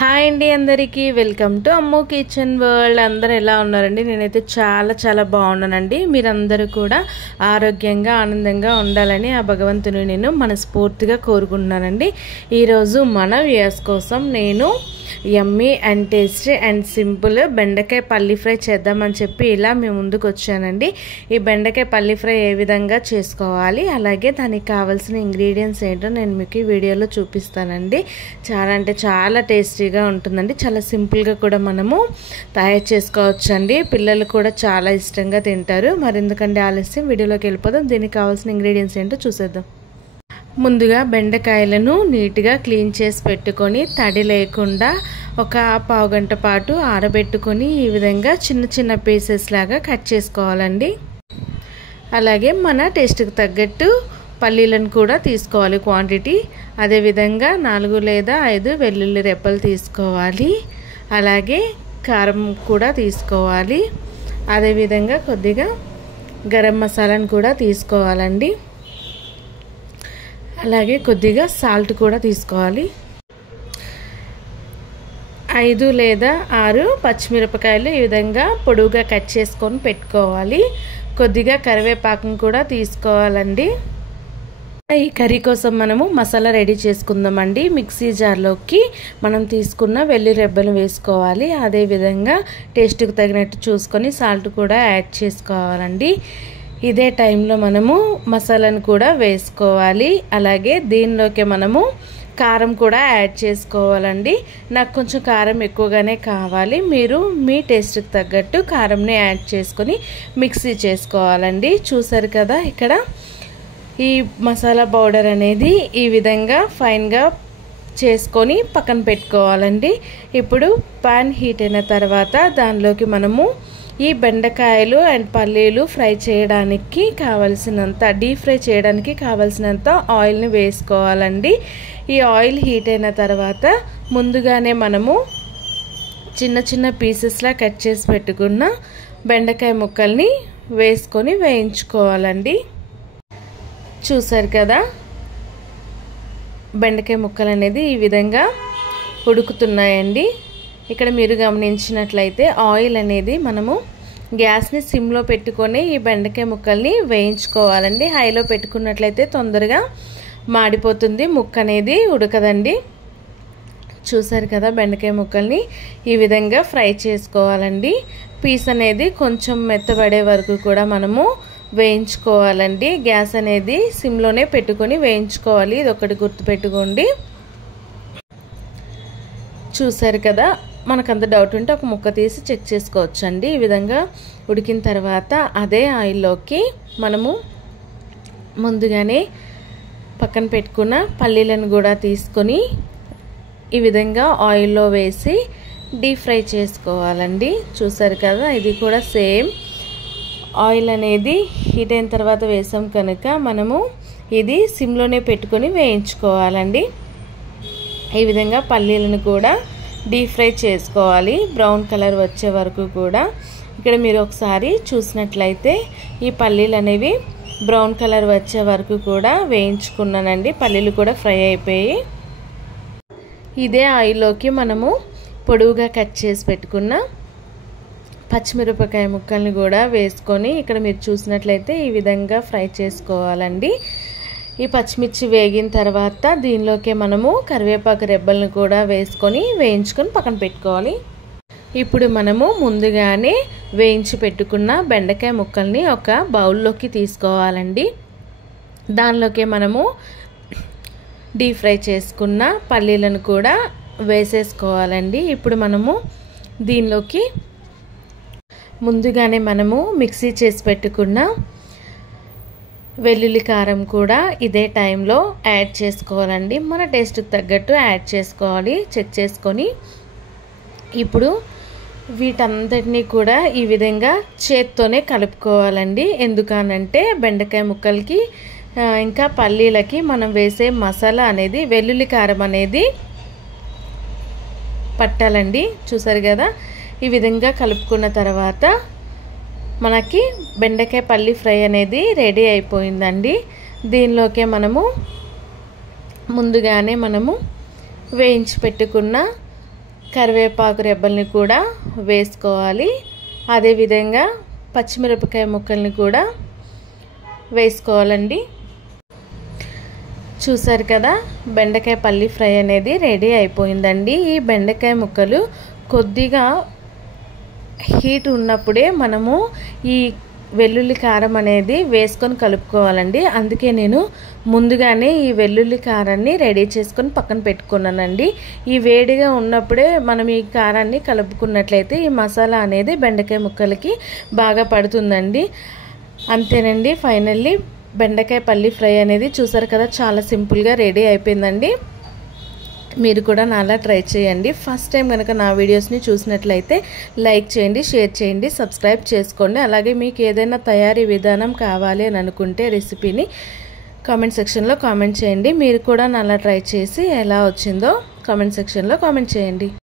Hi అండి, అందరికీ welcome to Ammu kitchen world. అందరూ ఎలా ఉన్నారండి? నేనైతే చాలా బాగున్నానండి. మీరందరూ కూడా ఆరోగ్యంగా ఆనందంగా ఉండాలని ఆ భగవంతుని నేను మనస్ఫూర్తిగా కోరుకుంటున్నానండి. ఈరోజు మన వ్యూయర్స్ కోసం నేను యమ్మీ అండ్ టేస్టీ అండ్ సింపుల్ బెండకాయ పల్లి ఫ్రై చేద్దామని చెప్పి ఇలా మీ ముందుకు వచ్చానండి. ఈ బెండకాయ పల్లి ఫ్రై ఏ విధంగా చేసుకోవాలి, అలాగే దానికి కావాల్సిన ఇంగ్రీడియంట్స్ ఏంటో నేను మీకు ఈ వీడియోలో చూపిస్తానండి. చాలా టేస్టీగా ఉంటుందండి. చాలా సింపుల్గా కూడా మనము తయారు చేసుకోవచ్చండి. పిల్లలు కూడా చాలా ఇష్టంగా తింటారు. మరెందుకంటే ఆలస్యం, వీడియోలోకి వెళ్ళిపోదాం. దీనికి కావాల్సిన ఇంగ్రీడియంట్స్ ఏంటో చూసేద్దాం. ముందుగా బెండకాయలను నీట్గా క్లీన్ చేసి పెట్టుకొని తడి లేకుండా ఒక పావు గంట పాటు ఆరబెట్టుకొని ఈ విధంగా చిన్న పీసెస్ లాగా కట్ చేసుకోవాలండి. అలాగే మన టేస్ట్కి తగ్గట్టు పల్లీలను కూడా తీసుకోవాలి క్వాంటిటీ. అదేవిధంగా 4 లేదా 5 వెల్లుల్లి రెబ్బలు తీసుకోవాలి. అలాగే కారం కూడా తీసుకోవాలి. అదేవిధంగా కొద్దిగా గరం మసాలాను కూడా తీసుకోవాలండి. అలాగే కొద్దిగా సాల్ట్ కూడా తీసుకోవాలి. 5 లేదా 6 పచ్చిమిరపకాయలు ఈ విధంగా పొడవుగా కట్ చేసుకొని పెట్టుకోవాలి. కొద్దిగా కరివేపాకును కూడా తీసుకోవాలండి. ఈ కర్రీ కోసం మనము మసాలా రెడీ చేసుకుందామండి. మిక్సీ జార్లోకి మనం తీసుకున్న వెల్లుల్లి రెబ్బలు వేసుకోవాలి. అదేవిధంగా టేస్ట్కి తగినట్టు చూసుకొని సాల్ట్ కూడా యాడ్ చేసుకోవాలండి. ఇదే టైంలో మనము మసాలాను కూడా వేసుకోవాలి. అలాగే దీనిలోకి మనము కారం కూడా యాడ్ చేసుకోవాలండి. నాకు కొంచెం కారం ఎక్కువగానే కావాలి. మీరు మీ టేస్ట్కి తగ్గట్టు కారంని యాడ్ చేసుకొని మిక్సీ చేసుకోవాలండి. చూసారు కదా, ఇక్కడ ఈ మసాలా పౌడర్ అనేది ఈ విధంగా ఫైన్గా చేసుకొని పక్కన పెట్టుకోవాలండి. ఇప్పుడు పాన్ హీట్ అయిన తర్వాత దానిలోకి మనము ఈ బెండకాయలు అండ్ పల్లీలు ఫ్రై చేయడానికి కావలసినంత, డీప్ ఫ్రై చేయడానికి కావలసినంత ఆయిల్ని వేసుకోవాలండి. ఈ ఆయిల్ హీట్ అయిన తర్వాత ముందుగానే మనము చిన్న పీసెస్లా కట్ చేసి పెట్టుకున్న బెండకాయ ముక్కల్ని వేసుకొని వేయించుకోవాలండి. చూసారు కదా, బెండకాయ ముక్కలు అనేది ఈ విధంగా ఉడుకుతున్నాయండి. ఇక్కడ మీరు గమనించినట్లయితే ఆయిల్ అనేది మనము గ్యాస్ని సిమ్లో పెట్టుకొని ఈ బెండకాయ ముక్కల్ని వేయించుకోవాలండి. హైలో పెట్టుకున్నట్లయితే తొందరగా మాడిపోతుంది, ముక్క అనేది ఉడకదండి. చూసారు కదా, బెండకాయ ముక్కల్ని ఈ విధంగా ఫ్రై చేసుకోవాలండి. పీస్ అనేది కొంచెం మెత్తబడే వరకు కూడా మనము వేయించుకోవాలండి. గ్యాస్ అనేది సిమ్లోనే పెట్టుకొని వేయించుకోవాలి. ఇది ఒకటి గుర్తుపెట్టుకోండి. చూసారు కదా, మనకు అంత డౌట్ ఉంటే ఒక ముక్క తీసి చెక్ చేసుకోవచ్చండి. ఈ విధంగా ఉడికిన తర్వాత అదే ఆయిల్లోకి మనము ముందుగానే పక్కన పెట్టుకున్న పల్లీలను కూడా తీసుకొని ఈ విధంగా ఆయిల్లో వేసి డీప్ ఫ్రై చేసుకోవాలండి. చూసారు కదా, ఇది కూడా సేమ్ ఆయిల్ అనేది హీట్ అయిన తర్వాత వేసాం కనుక మనము ఇది సిమ్లోనే పెట్టుకొని వేయించుకోవాలండి. ఈ విధంగా పల్లీలను కూడా డీప్ ఫ్రై చేసుకోవాలి, బ్రౌన్ కలర్ వచ్చే వరకు కూడా. ఇక్కడ మీరు ఒకసారి చూసినట్లయితే ఈ పల్లీలు అనేవి బ్రౌన్ కలర్ వచ్చే వరకు కూడా వేయించుకున్నానండి. పల్లీలు కూడా ఫ్రై అయిపోయి ఇదే ఆయిల్లోకి మనము పొడవుగా కట్ చేసి పెట్టుకున్న పచ్చిమిరపకాయ ముక్కల్ని కూడా వేసుకొని ఇక్కడ మీరు చూసినట్లయితే ఈ విధంగా ఫ్రై చేసుకోవాలండి. ఈ పచ్చిమిర్చి వేగిన తర్వాత దీనిలోకి మనము కరివేపాకు రెబ్బలను కూడా వేసుకొని వేయించుకొని పక్కన పెట్టుకోవాలి. ఇప్పుడు మనము ముందుగానే వేయించి పెట్టుకున్న బెండకాయ ముక్కల్ని ఒక బౌల్లోకి తీసుకోవాలండి. దానిలోకి మనము డీప్ ఫ్రై చేసుకున్న పల్లీలను కూడా వేసేసుకోవాలండి. ఇప్పుడు మనము దీనిలోకి ముందుగానే మనము మిక్సీ చేసి పెట్టుకున్న వెల్లుల్లి కారం కూడా ఇదే టైంలో యాడ్ చేసుకోవాలండి. మన టేస్ట్కి తగ్గట్టు యాడ్ చేసుకోవాలి, చెక్ చేసుకొని. ఇప్పుడు వీటంతటినీ కూడా ఈ విధంగా చేత్తోనే కలుపుకోవాలండి. ఎందుకనంటే బెండకాయ ముక్కలకి ఇంకా పల్లీలకి మనం వేసే మసాలా అనేది వెల్లుల్లి కారం అనేది పట్టాలండి. చూసారు కదా, ఈ విధంగా కలుపుకున్న తర్వాత మనకి బెండకాయ పల్లి ఫ్రై అనేది రెడీ అయిపోయిందండి. దీనిలోకే ముందుగానే మనము వేయించి పెట్టుకున్న కరివేపాకు రెబ్బల్ని కూడా వేసుకోవాలి. అదేవిధంగా పచ్చిమిరపకాయ ముక్కల్ని కూడా వేసుకోవాలండి. చూసారు కదా, బెండకాయ పల్లి ఫ్రై అనేది రెడీ అయిపోయిందండి. ఈ బెండకాయ ముక్కలు కొద్దిగా హీట్ ఉన్నప్పుడే మనము ఈ వెల్లుల్లి కారం అనేది వేసుకొని కలుపుకోవాలండి. అందుకే నేను ముందుగానే ఈ వెల్లుల్లి కారాన్ని రెడీ చేసుకొని పక్కన పెట్టుకున్నానండి. ఈ వేడిగా ఉన్నప్పుడే మనం ఈ కారాన్ని కలుపుకున్నట్లయితే ఈ మసాలా అనేది బెండకాయ ముక్కలకి బాగా పడుతుందండి. అంతేనండి, ఫైనల్లీ బెండకాయ పల్లి ఫ్రై అనేది చూసారు కదా, చాలా సింపుల్గా రెడీ అయిపోయిందండి. మీరు కూడా నాలా ట్రై చేయండి. ఫస్ట్ టైం కనుక నా వీడియోస్ని చూసినట్లయితే లైక్ చేయండి, షేర్ చేయండి, సబ్స్క్రైబ్ చేసుకోండి. అలాగే మీకు ఏదైనా తయారీ విధానం కావాలి అని అనుకుంటే రెసిపీని కామెంట్ సెక్షన్లో కామెంట్ చేయండి. మీరు కూడా నాలా ట్రై చేసి ఎలా వచ్చిందో కామెంట్ సెక్షన్లో కామెంట్ చేయండి.